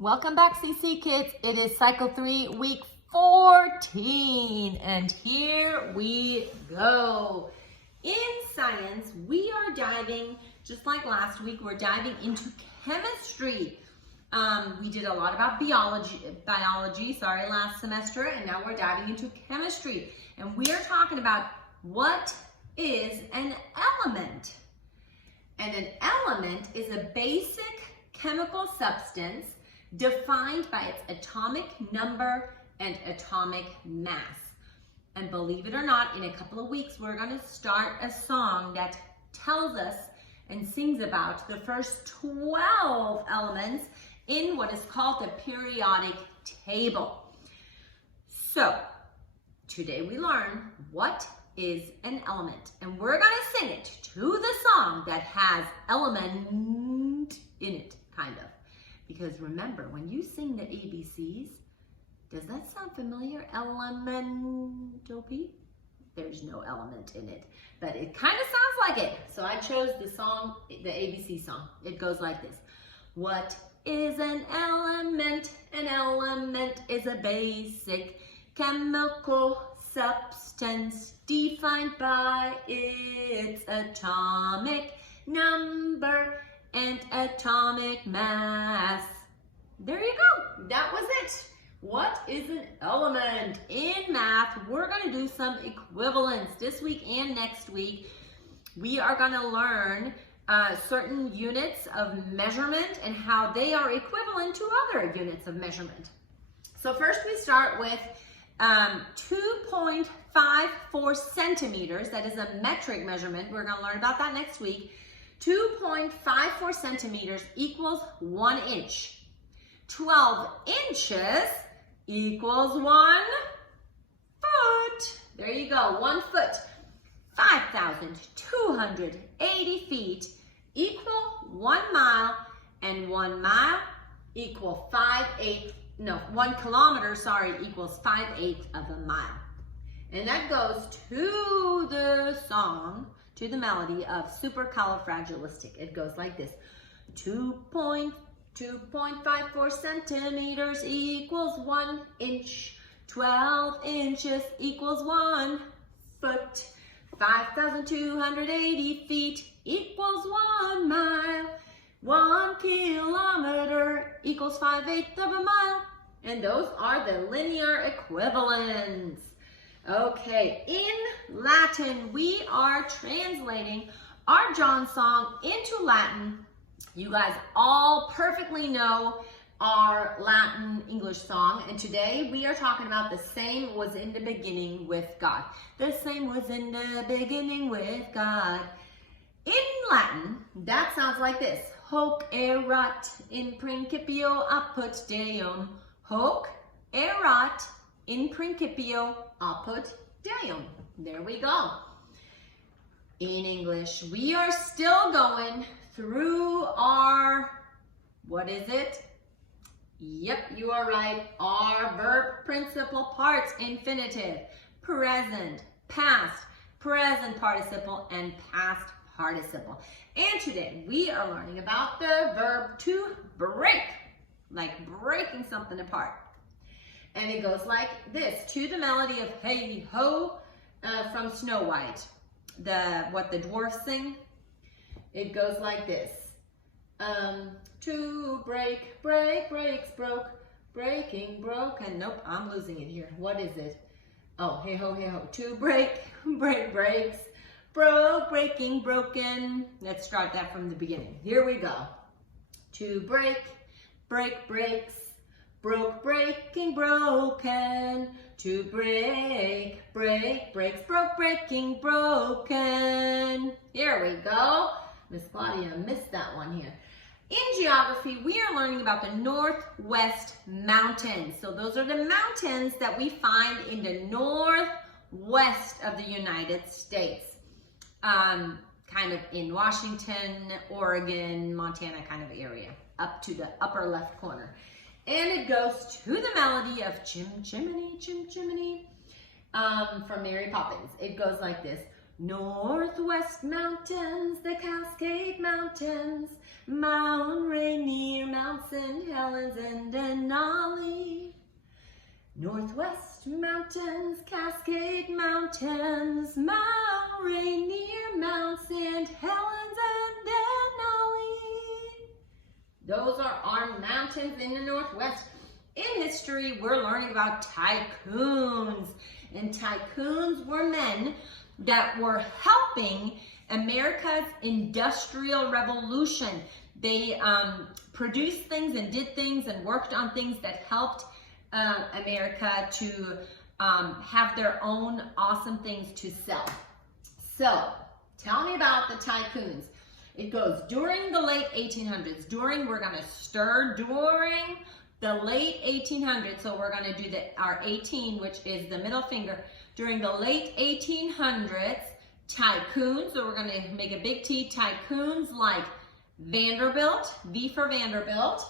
Welcome back, CC Kids. It is Cycle 3, Week 14, and here we go. In science, we are diving, just like last week, we're diving into chemistry. We did a lot about biology, last semester, and now we're diving into chemistry. And we are talking about what is an element. And an element is a basic chemical substance defined by its atomic number and atomic mass. And believe it or not, in a couple of weeks, we're going to start a song that tells us and sings about the first 12 elements in what is called the periodic table. So, today we learn what is an element. And we're going to sing it to the song that has element in it, kind of. Because remember, when you sing the ABCs, does that sound familiar? Elemental P? There's no element in it, but it kind of sounds like it. So I chose the song, the ABC song. It goes like this. What is an element? An element is a basic chemical substance defined by its atomic number and atomic mass. There you go. That was it. What is an element? In math, we're going to do some equivalence this week and next week. We are going to learn certain units of measurement and how they are equivalent to other units of measurement. So first we start with 2.54 centimeters. That is a metric measurement. We're going to learn about that next week. 2.54 centimeters equals 1 inch. 12 inches equals 1 foot. There you go, 1 foot. 5,280 feet equal 1 mile, and 1 mile equal 1 kilometer, equals 5/8 of a mile. And that goes to the song, to the melody of Supercalifragilistic. It goes like this. 2.54 centimeters equals 1 inch. 12 inches equals 1 foot. 5,280 feet equals 1 mile. 1 kilometer equals 5/8 of a mile. And those are the linear equivalents. Okay, in Latin, we are translating our John song into Latin. You guys all perfectly know our Latin English song, and today we are talking about the same was in the beginning with God. The same was in the beginning with God. In Latin, that sounds like this. Hoc erat in principio apud Deum. Hoc erat in principio apud Deum. There we go. In English, we are still going through our, what is it? Yep, you are right. Our verb principal parts, infinitive, present, past, present participle, and past participle. And today we are learning about the verb to break, like breaking something apart. And it goes like this, to the melody of Hey Ho from Snow White, what the dwarfs sing. It goes like this. To break, breaks, broke, breaking, broken. Nope, I'm losing it here. What is it? Oh, hey ho, hey ho. To break, breaks, broke, breaking, broken. Let's start that from the beginning. Here we go. To break, breaks, broke, breaking, broken. To break, breaks, broke, breaking, broken. Here we go. Miss Claudia missed that one here. In geography, we are learning about the Northwest Mountains. So those are the mountains that we find in the northwest of the United States. Kind of in Washington, Oregon, Montana kind of area, up to the upper left corner. And it goes to the melody of Chim Chimney, from Mary Poppins. It goes like this. Northwest Mountains, the Cascade Mountains, Mount Rainier, Mount St. Helens, and Denali. Northwest Mountains, Cascade Mountains, Mount Rainier, Mount St. Helens, and Denali. Those are our mountains in the Northwest. In history, we're learning about tycoons. And tycoons were men that were helping America's Industrial Revolution. They produced things and did things and worked on things that helped America to have their own awesome things to sell. So, tell me about the tycoons. It goes during the late 1800s. We're going to stir during the late 1800s. So we're going to do our 18, which is the middle finger. During the late 1800s, tycoons, so we're going to make a big T, tycoons like Vanderbilt, V for Vanderbilt,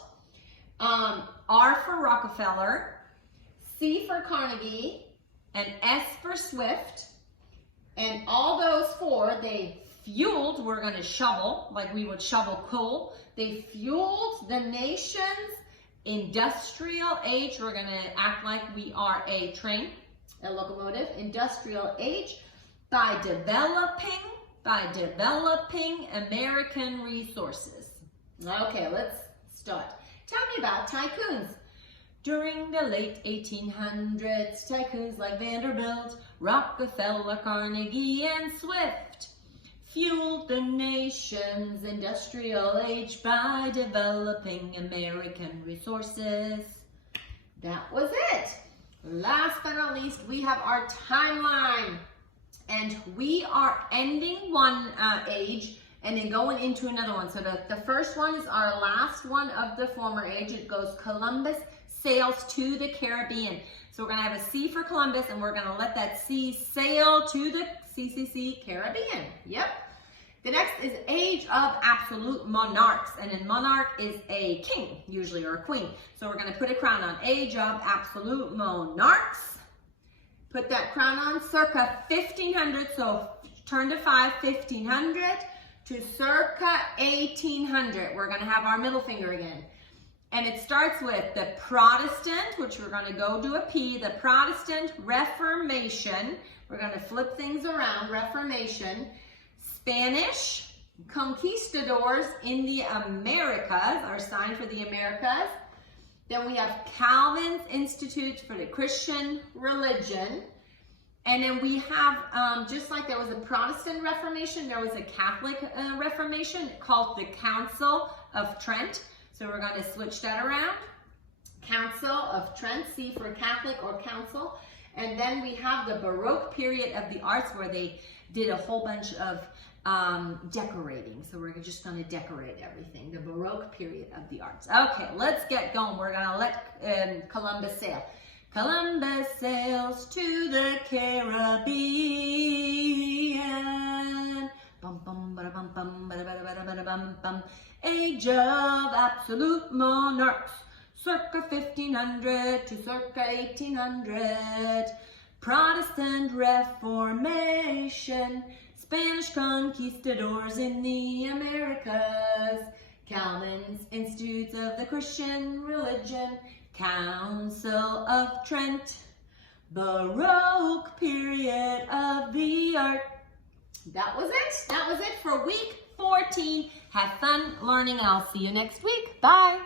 R for Rockefeller, C for Carnegie, and S for Swift. And all those four, they fueled, we're going to shovel, like we would shovel coal. They fueled the nation's industrial age. We're going to act like we are a train, a locomotive, industrial age, by developing American resources. Okay, let's start. Tell me about tycoons. During the late 1800s, tycoons like Vanderbilt, Rockefeller, Carnegie, and Swift fueled the nation's industrial age by developing American resources. That was it. Last but not least, we have our timeline. And we are ending one age and then going into another one. So the first one is our last one of the former age. It goes Columbus sails to the Caribbean. So we're going to have a C for Columbus, and we're going to let that C sail to the CCC Caribbean. Yep. The next is Age of Absolute Monarchs, and a monarch is a king, usually, or a queen. So we're going to put a crown on. Age of Absolute Monarchs. Put that crown on circa 1500, so turn to 5, 1500 to circa 1800. We're going to have our middle finger again. And it starts with the Protestant, which we're going to go do a P, the Protestant Reformation. We're going to flip things around, Reformation. Spanish conquistadors in the Americas, our sign for the Americas. Then we have Calvin's Institute for the Christian Religion. And then we have, just like there was a Protestant Reformation, there was a Catholic Reformation called the Council of Trent. So we're going to switch that around. Council of Trent, C for Catholic or Council. And then we have the Baroque period of the arts where they did a whole bunch of decorating. So we're just going to decorate everything. The Baroque period of the arts. Okay, let's get going. We're going to let Columbus sail. Columbus sails to the Caribbean. Bum, bum, ba, bum, bum, ba, ba, ba, ba, bum, bum. Age of Absolute Monarchs, circa 1500 to circa 1800. Protestant Reformation, Spanish conquistadors in the Americas, Calvin's Institutes of the Christian Religion, Council of Trent, Baroque period of the art. That was it. That was it for week 14. Have fun learning. I'll see you next week. Bye.